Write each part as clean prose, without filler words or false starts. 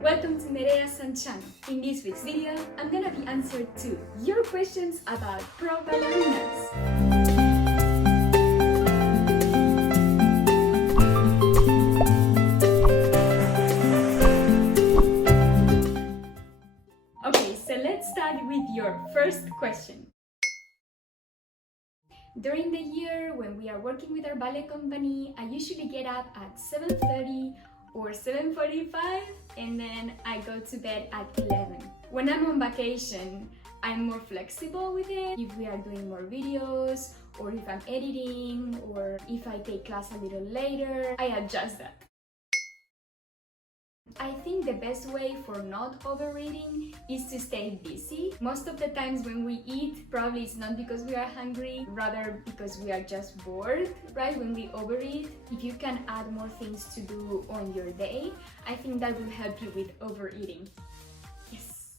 Welcome to NEREASAN Channel. In this week's video, I'm gonna be answering to your questions about pro ballerinas. Okay, so let's start with your first question. During the year, when we are working with our ballet company, I usually get up at 7:30 or 7:45 and then I go to bed at 11. When I'm on vacation, I'm more flexible with it. If we are doing more videos or if I'm editing or if I take class a little later, I adjust that. I think the best way for not overeating is to stay busy. Most of the times when we eat, probably it's not because we are hungry, rather because we are just bored, right? When we overeat, if you can add more things to do on your day, I think that will help you with overeating. Yes.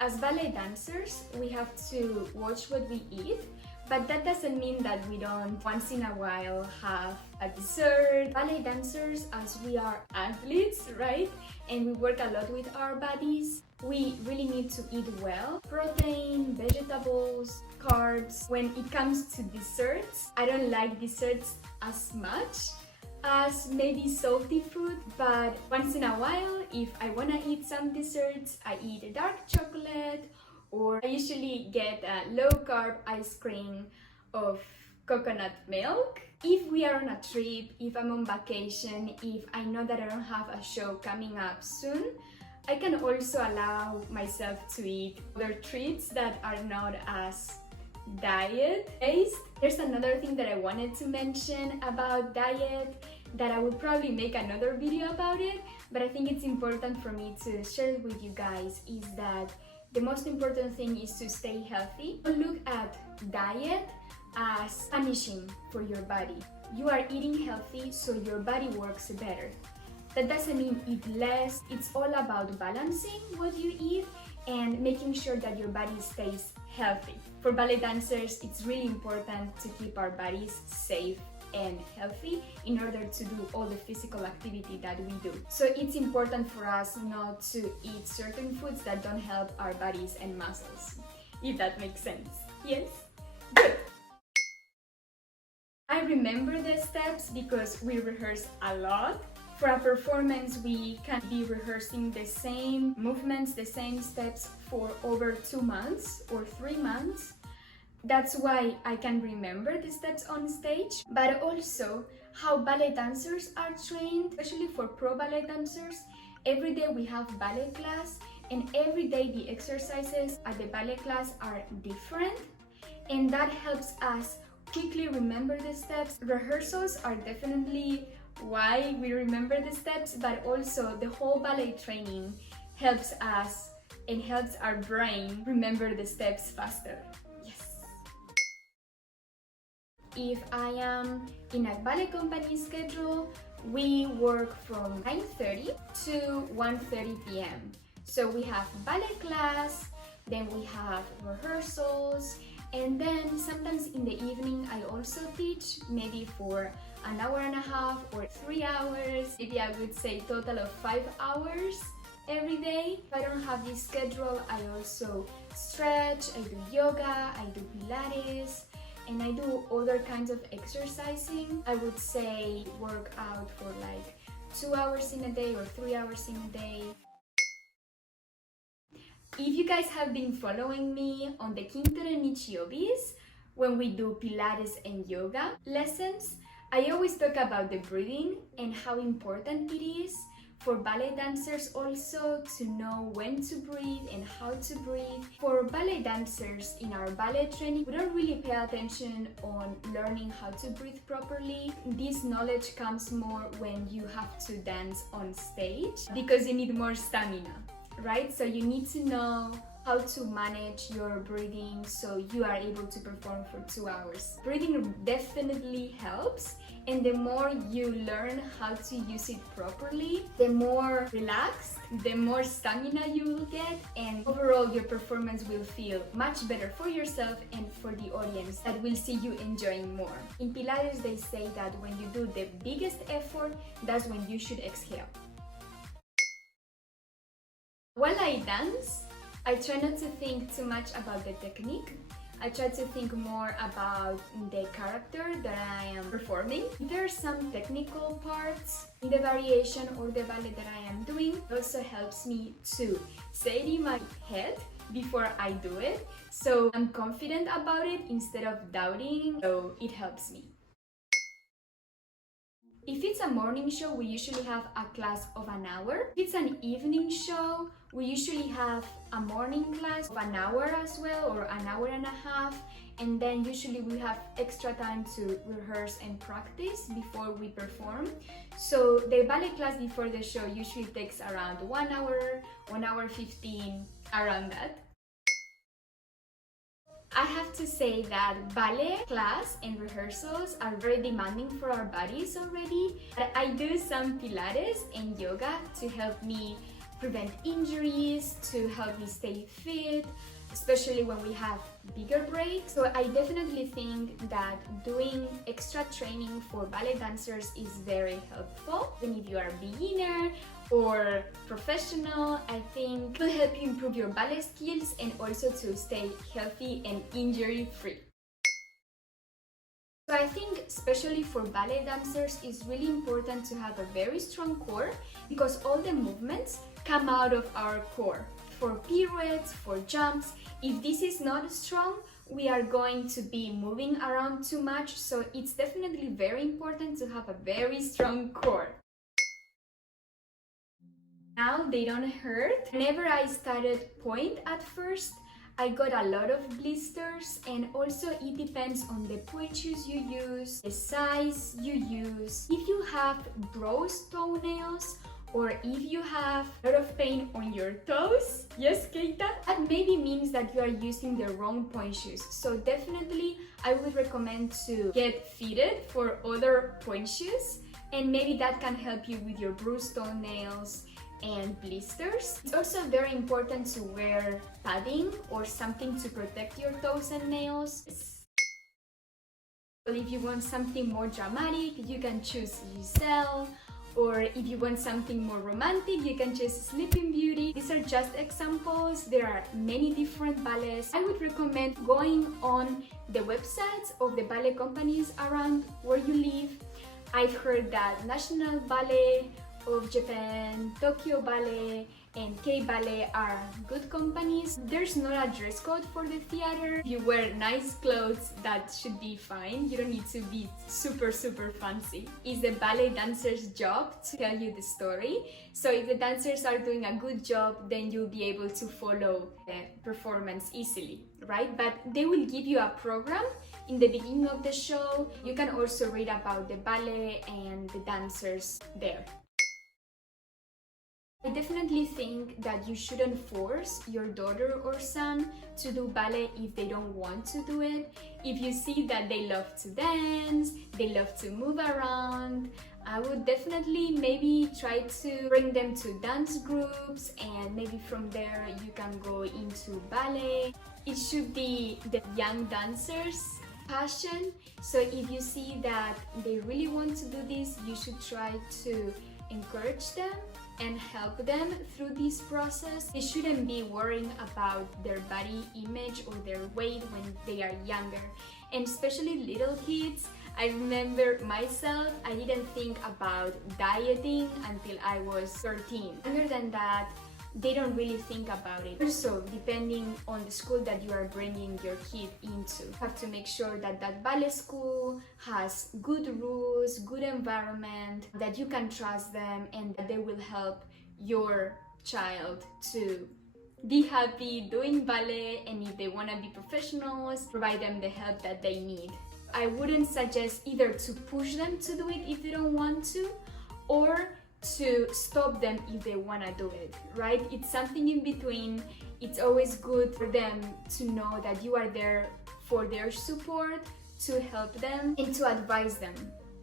As ballet dancers, we have to watch what we eat. But that doesn't mean that we don't once in a while have a dessert. Ballet dancers, as we are athletes, right? And we work a lot with our bodies, we really need to eat well. Protein, vegetables, carbs. When it comes to desserts, I don't like desserts as much as maybe salty food, but once in a while, if I wanna eat some desserts, I eat dark chocolate, or I usually get a low-carb ice cream of coconut milk. If we are on a trip, if I'm on vacation, if I know that I don't have a show coming up soon, I can also allow myself to eat other treats that are not as diet-based. There's another thing that I wanted to mention about diet that I will probably make another video about it, but I think it's important for me to share it with you guys, is that the most important thing is to stay healthy. Don't look at diet as punishing for your body. You are eating healthy, so your body works better. That doesn't mean eat less. It's all about balancing what you eat and making sure that your body stays healthy. For ballet dancers, it's really important to keep our bodies safe and healthy in order to do all the physical activity that we do. So it's important for us not to eat certain foods that don't help our bodies and muscles, if that makes sense. Yes? Good! I remember the steps because we rehearse a lot. For a performance, we can be rehearsing the same movements, the same steps for over 2 months or 3 months. That's why I can remember the steps on stage, but also how ballet dancers are trained, especially for pro ballet dancers. Every day we have ballet class, and every day the exercises at the ballet class are different, and that helps us quickly remember the steps. Rehearsals are definitely why we remember the steps, but also the whole ballet training helps us and helps our brain remember the steps faster. If I am in a ballet company schedule, we work from 9:30 to 1:30 p.m. So we have ballet class, then we have rehearsals, and then sometimes in the evening I also teach, maybe for an hour and a half or 3 hours. Maybe I would say total of 5 hours every day. If I don't have this schedule, I also stretch, I do yoga, I do Pilates, and I do other kinds of exercising. I would say work out for like 2 hours in a day or 3 hours in a day. If you guys have been following me on the Kintere Nichiobis, when we do Pilates and yoga lessons, I always talk about the breathing and how important it is for ballet dancers also to know when to breathe and how to breathe. For ballet dancers in our ballet training, we don't really pay attention on learning how to breathe properly. This knowledge comes more when you have to dance on stage because you need more stamina, right? So you need to know how to manage your breathing so you are able to perform for 2 hours. Breathing definitely helps, and the more you learn how to use it properly, the more relaxed, the more stamina you will get, and overall your performance will feel much better for yourself and for the audience that will see you enjoying more. In Pilates, they say that when you do the biggest effort, that's when you should exhale. While I dance, I try not to think too much about the technique. I try to think more about the character that I am performing. There are some technical parts in the variation or the ballet that I am doing. It also helps me to say it in my head before I do it, so I'm confident about it instead of doubting, so it helps me. If it's a morning show, we usually have a class of an hour. If it's an evening show, we usually have a morning class of an hour as well, or an hour and a half, and then usually we have extra time to rehearse and practice before we perform. So the ballet class before the show usually takes around 1 hour, 1 hour 15, around that. I have to say that ballet class and rehearsals are very demanding for our bodies already. But I do some Pilates and yoga to help me prevent injuries, to help me stay fit, especially when we have bigger breaks. So I definitely think that doing extra training for ballet dancers is very helpful. Even if you are a beginner or professional, I think it will help you improve your ballet skills and also to stay healthy and injury-free. So I think especially for ballet dancers, it's really important to have a very strong core because all the movements come out of our core. For pirouettes, for jumps, if this is not strong, we are going to be moving around too much, so it's definitely very important to have a very strong core. Now they don't hurt. Whenever I started point at first, I got a lot of blisters, and also it depends on the point shoes you use, the size you use. If you have brows toenails, or if you have a lot of pain on your toes, yes, Keita, that maybe means that you are using the wrong point shoes. So definitely I would recommend to get fitted for other point shoes, and maybe that can help you with your bruised toenails and blisters. It's also very important to wear padding or something to protect your toes and nails. If you want something more dramatic, you can choose Giselle. Or if you want something more romantic, you can choose Sleeping Beauty. These are just examples. There are many different ballets. I would recommend going on the websites of the ballet companies around where you live. I've heard that National Ballet of Japan, Tokyo Ballet, and K-Ballet are good companies. There's not a dress code for the theater. If you wear nice clothes, that should be fine. You don't need to be super fancy. It's the ballet dancer's job to tell you the story. So if the dancers are doing a good job, then you'll be able to follow the performance easily, right? But they will give you a program in the beginning of the show. You can also read about the ballet and the dancers there. I definitely think that you shouldn't force your daughter or son to do ballet if they don't want to do it. If you see that they love to dance, they love to move around, I would definitely maybe try to bring them to dance groups, and maybe from there you can go into ballet. It should be the young dancers' passion. So if you see that they really want to do this, you should try to encourage them and help them through this process. They shouldn't be worrying about their body image or their weight when they are younger, and especially little kids. I remember myself, I didn't think about dieting until I was 13. Other than that, they don't really think about it. Also, depending on the school that you are bringing your kid into, you have to make sure that that ballet school has good rules, good environment, that you can trust them, and that they will help your child to be happy doing ballet, and if they want to be professionals, provide them the help that they need. I wouldn't suggest either to push them to do it if they don't want to, or to stop them if they want to do it, right? It's something in between. It's always good for them to know that you are there for their support, to help them, and to advise them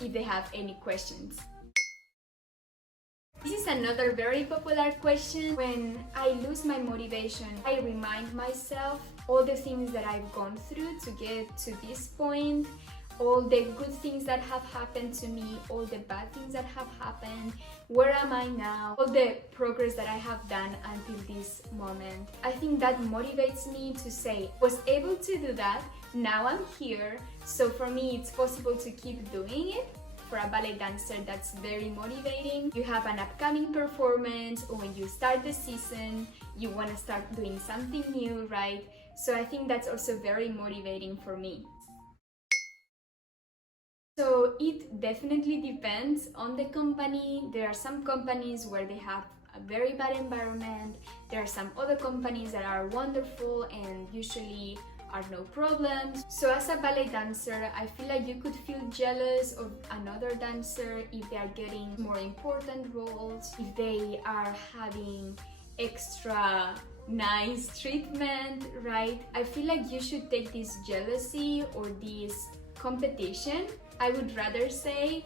if they have any questions. This is another very popular question. When I lose my motivation, I remind myself all the things that I've gone through to get to this point, all the good things that have happened to me, all the bad things that have happened, where am I now, all the progress that I have done until this moment. I think that motivates me to say, was able to do that, now I'm here, so for me it's possible to keep doing it. For a ballet dancer, that's very motivating. You have an upcoming performance, or when you start the season, you want to start doing something new, right? So I think that's also very motivating for me. So it definitely depends on the company. There are some companies where they have a very bad environment. There are some other companies that are wonderful and usually are no problems. So as a ballet dancer, I feel like you could feel jealous of another dancer if they are getting more important roles, if they are having extra nice treatment, right? I feel like you should take this jealousy or this competition, I would rather say,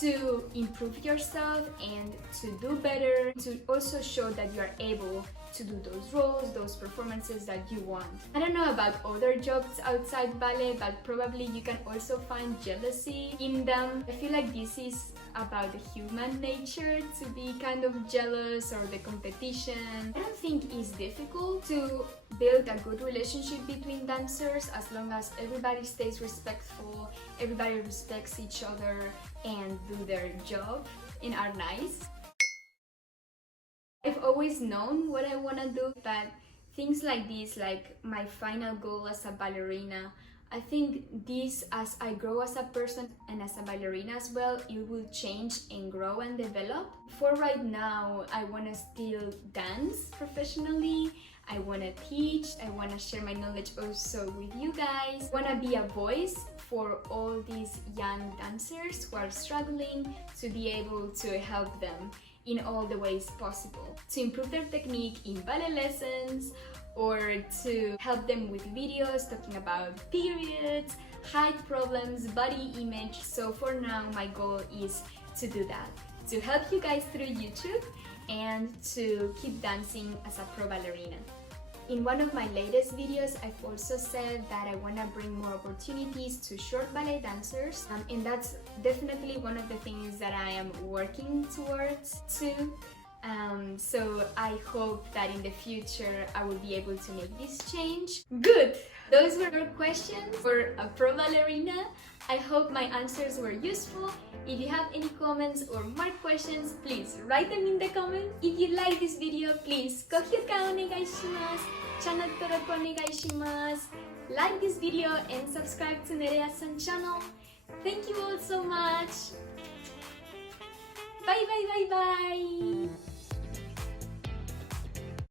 to improve yourself and to do better, to also show that you are able to do those roles, those performances that you want. I don't know about other jobs outside ballet, but probably you can also find jealousy in them. I feel like this is about the human nature to be kind of jealous, or the competition. I don't think it's difficult to build a good relationship between dancers as long as everybody stays respectful, everybody respects each other and do their job and are nice. I've always known what I want to do, but things like this, like my final goal as a ballerina, I think this, as I grow as a person and as a ballerina as well, it will change and grow and develop. For right now, I want to still dance professionally. I want to teach, I want to share my knowledge also with you guys. I want to be a voice for all these young dancers who are struggling, to be able to help them in all the ways possible, to improve their technique in ballet lessons, or to help them with videos talking about periods, height problems, body image. So for now, my goal is to do that, to help you guys through YouTube and to keep dancing as a pro ballerina. In one of my latest videos, I've also said that I want to bring more opportunities to short ballet dancers, and that's definitely one of the things that I am working towards too. So I hope that in the future I will be able to make this change. Good! Those were your questions for a pro ballerina. I hope my answers were useful. If you have any comments or more questions, please write them in the comments. If you like this video, please 高評価お願いします。Channel 登録お願いします。Like this video and subscribe to NEREASAN Channel. Thank you all so much. Bye bye bye bye.